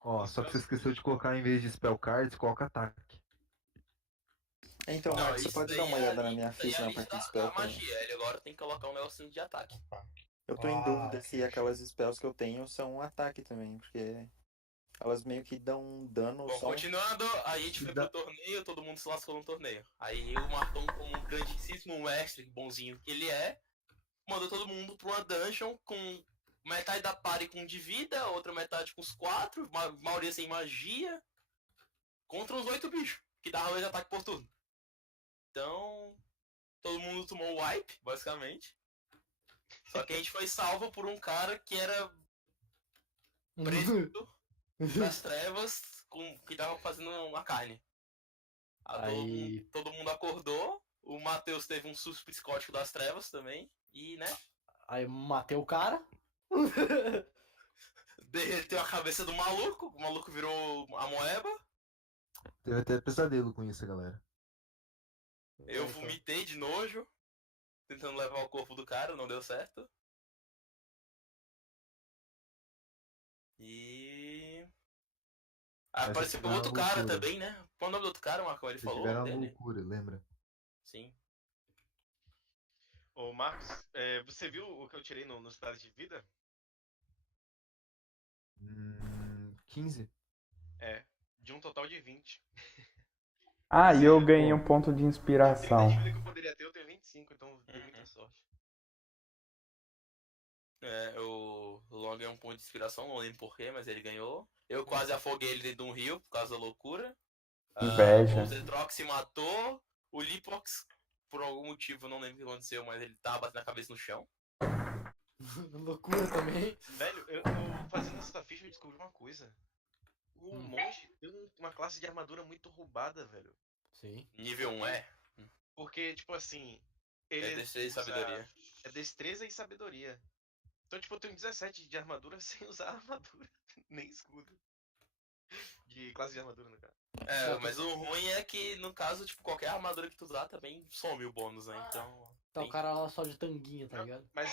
Ó, só que você esqueceu de colocar, em vez de spell cards, coloca ataque. Então, Não, Marcos, você isso pode daí dar uma olhada na isso minha daí ficha é a na lista parte de da spell também. magia. Ele agora tem que colocar um negocinho de ataque. Eu tô em dúvida ok. se aquelas spells que eu tenho são um ataque também, porque elas meio que dão dano Bom, só. continuando, aí a gente foi pro torneio, todo mundo se lascou no torneio. Aí o Marcão, como um grandíssimo mestre, bonzinho que ele é, mandou todo mundo pra uma dungeon com metade da party com de vida, outra metade com os 4, maioria sem magia, contra uns 8 bichos, que dava 2 ataques por turno. Então, todo mundo tomou o wipe, basicamente. Só que a gente foi salvo por um cara que era preso das trevas que tava fazendo uma carne. Aí- Todo mundo acordou. O Matheus teve um susto psicótico das trevas também. E, né? Aí matei o cara. Derreteu a cabeça do maluco. O maluco virou a moeba. Teve até pesadelo com isso, galera. Eu Então, vomitei de nojo. Tentando levar o corpo do cara, não deu certo. E. Apareceu tiveram outro uma cara loucura. também, né? Qual é o nome do outro cara, Marcão? Ele Vocês falou o tiveram nome uma dele? loucura, lembra? Sim. Ô, Marcos, você viu o que eu tirei no estado de vida? 15? De um total de 20. Ah, e eu ganhei Pô. um ponto de De 30 inspiração. de vida que eu poderia ter, eu tenho 25, então deu muita sorte. O Long é um ponto de inspiração, não lembro porquê, mas ele ganhou. Eu quase afoguei ele dentro de um rio por causa da loucura. Inveja. O Zetrox se matou. O Lipox, por algum motivo, não lembro o que aconteceu, mas ele tava batendo a cabeça no chão. loucura também. Velho, eu fazendo essa ficha eu descobri uma coisa. O monge tem uma classe de armadura muito roubada, velho. Sim. Nível 1 é. Porque, tipo assim. Ele É destreza e sabedoria. É destreza e sabedoria. Então, tipo, eu tenho 17 de armadura sem usar armadura. Nem escudo. De classe de armadura, no caso. Mas o ruim é que, no caso, tipo, qualquer armadura que tu usar também some o bônus, né? Então. Tá o cara lá só de tanguinha, tá ligado? Mas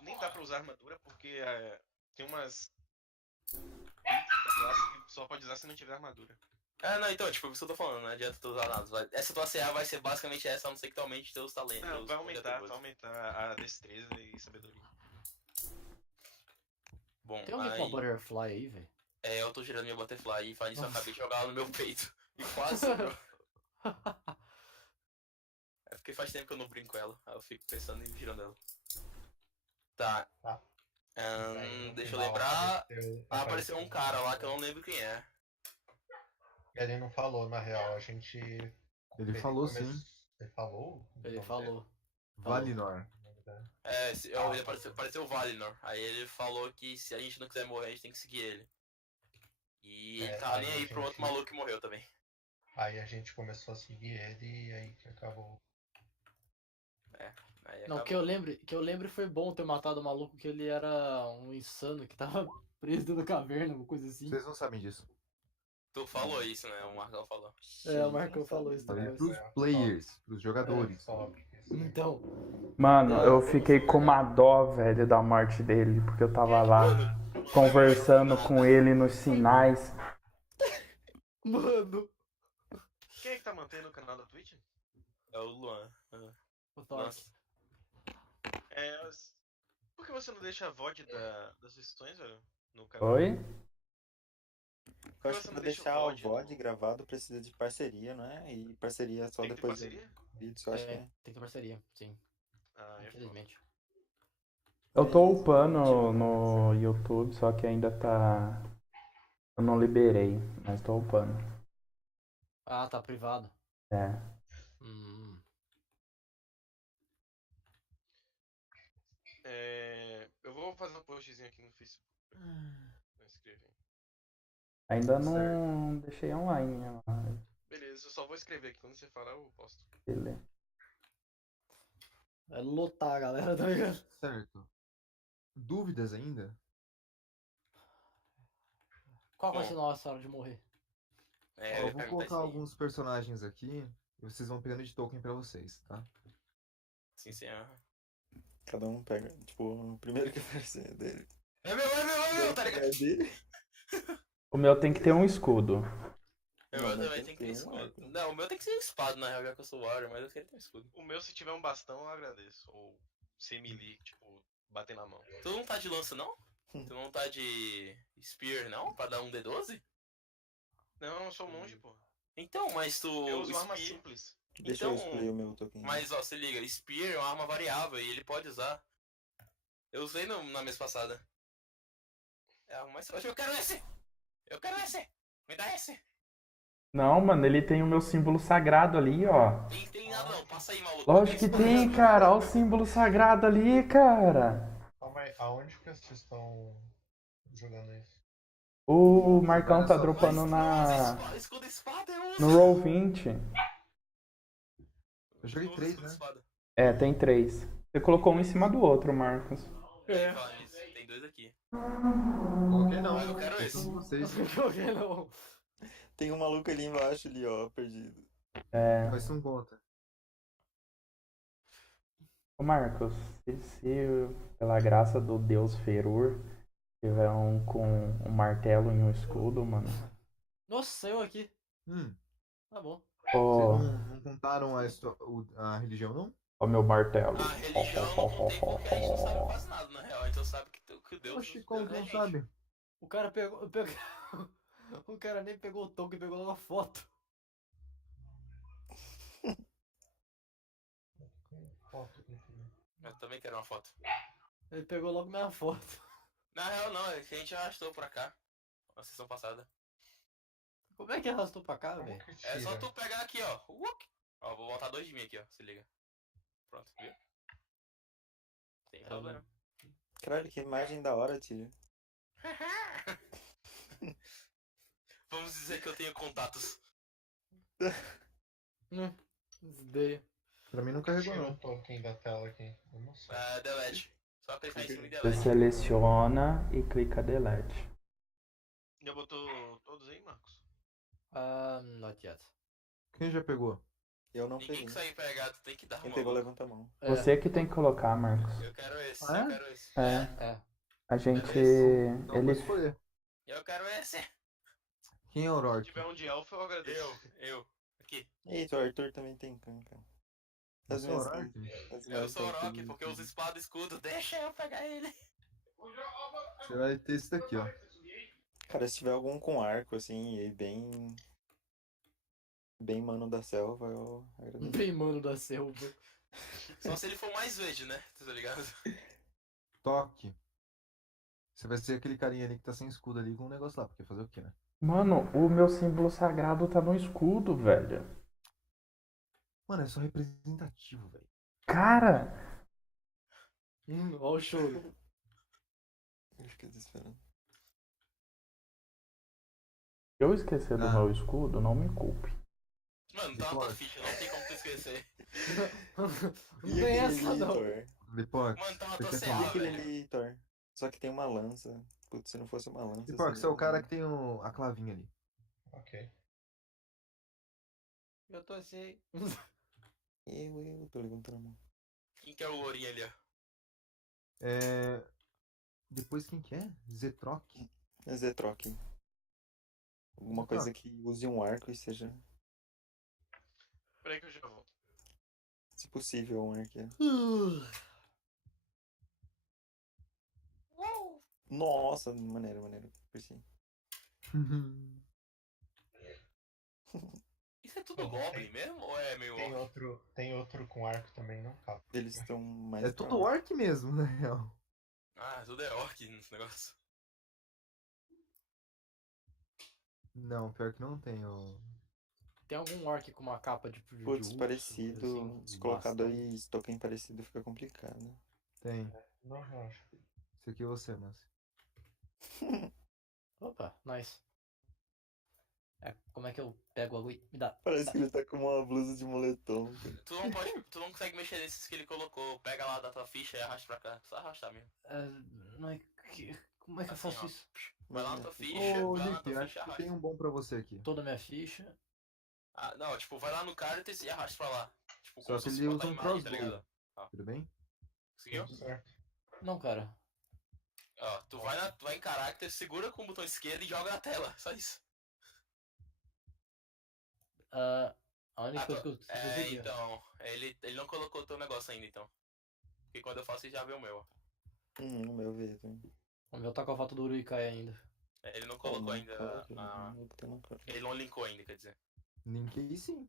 nem dá pra usar armadura porque tem umas classe que só pode usar se não tiver armadura. Não, então, tipo, isso que eu tô falando, não adianta tu usar nada. Essa tua CA vai ser basicamente essa, a não ser que tu aumente teus talentos. Não, vai aumentar atributos. a destreza e sabedoria. Bom, Tem alguém com uma butterfly aí, velho? eu tô girando minha butterfly e faz isso, eu acabei de jogar ela no meu peito. E quase sobrou. É porque faz tempo que eu não brinco com ela. Aí eu fico pensando em girando ela. Tá. Aí, no Deixa eu final, lembrar. Apareceu um cara lá que eu não lembro quem é. Ele não falou, na real. A gente. Ele falou sim. Ele falou? Ele falou. Valinor. Apareceu o Valinor. Aí ele falou que se a gente não quiser morrer, a gente tem que seguir ele. E ele tá aí nem a aí pro outro gente- maluco que morreu também. Aí a gente começou a seguir ele e aí que acabou. Aí Não, acabou. que eu lembre foi bom ter matado o maluco, que ele era um insano que tava preso dentro da caverna, uma coisa assim. Vocês não sabem disso. Tu falou isso, né? O Marcão falou. É, o Marcão falou isso Falei também. pros players, pros jogadores. Então, Mano, eu fiquei com uma dó, velho, da morte dele, porque eu tava lá conversando com ele nos sinais. mano, Quem é que tá mantendo o canal da Twitch? É o Luan. o Toque. Nossa. Por que você não deixa a VOD das sessões, velho? No canal? Oi? Eu Você acho que não pra deixa o deixar o VOD VOD gravado precisa de parceria, não é? E parceria só Tem que ter depois parceria? do vídeo, eu acho que é. Tem que ter parceria, sim. Ah, é foda. Infelizmente. Eu tô upando no YouTube, só que ainda tá. Eu não liberei, mas tô upando. Ah, tá privado. É. Eu vou fazer um postzinho aqui no Facebook. Vou escrever. Ainda não deixei online, né? Beleza, eu só vou escrever aqui. Quando você falar, eu posto. Beleza. É lotar a galera, tá ligado? Certo. Dúvidas ainda? Qual vai Bom. ser a nossa hora de morrer? Ó, Eu eu ia vou perguntar colocar isso aí. alguns personagens aqui e vocês vão pegando de token pra vocês, tá? Sim, sim, aham. Cada um pega, tipo, o primeiro que aparecer dele. É meu, tá ligado? Pegar dele. O meu tem que ter um escudo. O Não, meu mas também tem que ter um escudo. arco. Não, o meu tem que ser espada, na real, já que eu sou Warrior, mas eu queria ter um escudo. O meu, se tiver um bastão, eu agradeço. Ou ser melee, tipo, bater na mão. Tu não tá de lança, não? Tu não tá de Spear, não? Pra dar um D12? Não, eu sou monge, pô. Então, mas tu... Eu uso arma Spear... simples. Deixa eu Então, escolher o meu token. Mas, ó, se liga, Spear é uma arma variável e ele pode usar. Eu usei na mês passada. É a arma mais forte. Eu quero esse! Eu quero esse! Me dá esse! Não, mano, ele tem o meu símbolo sagrado ali, ó. Tem nada não, passa aí, maluco. Lógico que tem, cara. Olha o símbolo sagrado ali, cara. Calma aí, aonde que vocês estão jogando isso? O Marcão Olha tá só, dropando Escudo espada, eu uso! no Roll20. Eu joguei uso 3, escudo né? espada. É, tem 3. Você colocou um em cima do outro, Marcos. É. Fala nisso, tem 2 aqui. Coloquei não. Ah, eu quero Vocês esse. são vocês. Não. Tem um maluco ali embaixo, ali, ó, perdido. É. Mas não conta. Ô Marcos, se pela graça do Deus Ferur tiver um com um martelo e um escudo, mano. Nossa, eu aqui. Hum, Tá bom. vocês Ó, não contaram a religião, não? ó meu martelo. A religião eu não contei porque a gente não sabe quase nada, na real. Então sabe que Deus Oxi, como que é a não gente. sabe? O cara pegou. O cara nem pegou o token, pegou logo a foto. Foto que eu fiz. Eu também quero uma foto. Ele pegou logo minha foto. Na real não, é que a gente arrastou pra cá. Na sessão passada. Como é que arrastou pra cá, Como velho? que É só tira? tu pegar aqui, ó. Ó, vou botar 2 de mim aqui, ó. Se liga. Pronto, viu? Sem problema. Caralho, que imagem da hora, tio. Vamos dizer que eu tenho contatos. Ideia. Pra mim não carregou, Tira não. o token da tela aqui. Eu não sei. Delete. Só clicar em cima e Você delete. seleciona e clica delete. Já botou todos aí, Marcos? Not yet. Quem já pegou? Eu não Ninguém peguei. que sair pegado tem que dar Quem uma. pegou, levanta a mão. É, Você que tem que colocar, Marcos. Eu quero esse, Ah, é? eu quero esse. É. é. A gente. Então Ele. pode escolher. Eu quero esse. Quem é o Se Rork? tiver um de elfo, eu agradeço. Eu. Aqui. Eita, o Arthur também tem canca. Eu As sou o minhas- Rork? as Eu minhas sou o estão Rock, tudo- porque eu uso espada e escudo. Deixa eu pegar ele. Você vai ter esse daqui, ó. Cara, se tiver algum com arco, assim, e bem. Bem mano da selva, eu agradeço. Bem mano da selva. Só se ele for mais verde, né? Tá ligado? Toque. Você vai ser aquele carinha ali que tá sem escudo ali com um negócio lá, porque fazer o quê, né? Mano, o meu símbolo sagrado tá no escudo, velho. Mano, é só representativo, velho. Cara! Ó o choro. Eu fiquei desesperando. Se eu esquecer do Ah. meu escudo, não me culpe. Mano, tá na tua Depois. ficha, não tem como tu esquecer. Não tem essa, não. Thor? Lipox, Mano, tá na você tua quer CA, E falar? aquele velho. ali, Thor? Só que tem uma lança. Putz, se não fosse uma lança. Lipox, você é seria- o cara que tem a clavinha ali. Ok. Eu tô assim. Eu tô levantando a mão. Quem que é o lourinho ali, ó? É... Depois quem que é? Zetroc? Mas é troque. Alguma coisa que use um arco e seja, Peraí que eu já volto. se possível, um arqueiro. Nossa, maneiro. Curti. Isso é tudo Bom, Goblin mesmo? Ou é meio orc? Tem outro com arco também, não? Tá. Eles estão mais. É pra tudo orc mesmo, na real. Ah, tudo é orc nesse negócio. Não, pior que não tem. Tem algum orc com uma capa de Putz, urso, parecido. assim, Se um colocar bastão? 2 token parecido fica complicado. Tem. Não acho. Esse aqui é você, Márcio. Opa, nice. Como é que eu pego o bagulho? Me dá. Parece que ele tá com uma blusa de moletom. Tu não consegue mexer nesses que ele colocou. Pega lá da tua ficha e arrasta pra cá. Só arrastar mesmo. Como é que eu Assim, faço ó. isso? Vai lá na tua ficha, Ô, vai lá na Nick, tua acho ficha e que arrasta. tem um bom pra você aqui. Toda a minha ficha. Ah, não, tipo, vai lá no Caritas e arrasta pra lá. Tipo, Só como que se fosse ele botar usa um imagem, tá crossbow. ligado? Ó. Tudo bem? Conseguiu? Certo. Não, cara. Ó, tu vai em Character, segura com o botão esquerdo e joga na tela. Só isso. A única coisa que eu preciso fazer aqui, ó. Então. Ele não colocou o teu negócio ainda, então. Porque quando eu faço, ele já vê o meu, ó. O meu veio também. O meu tá com a foto do Uruikai ainda. Ele não Pô, colocou não ainda. coloca, não botei na cara. Ele não linkou ainda, quer dizer. Linkei sim.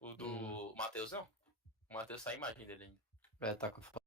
O do Matheus não. O Matheus tá a imagem dele ainda. Tá com a foto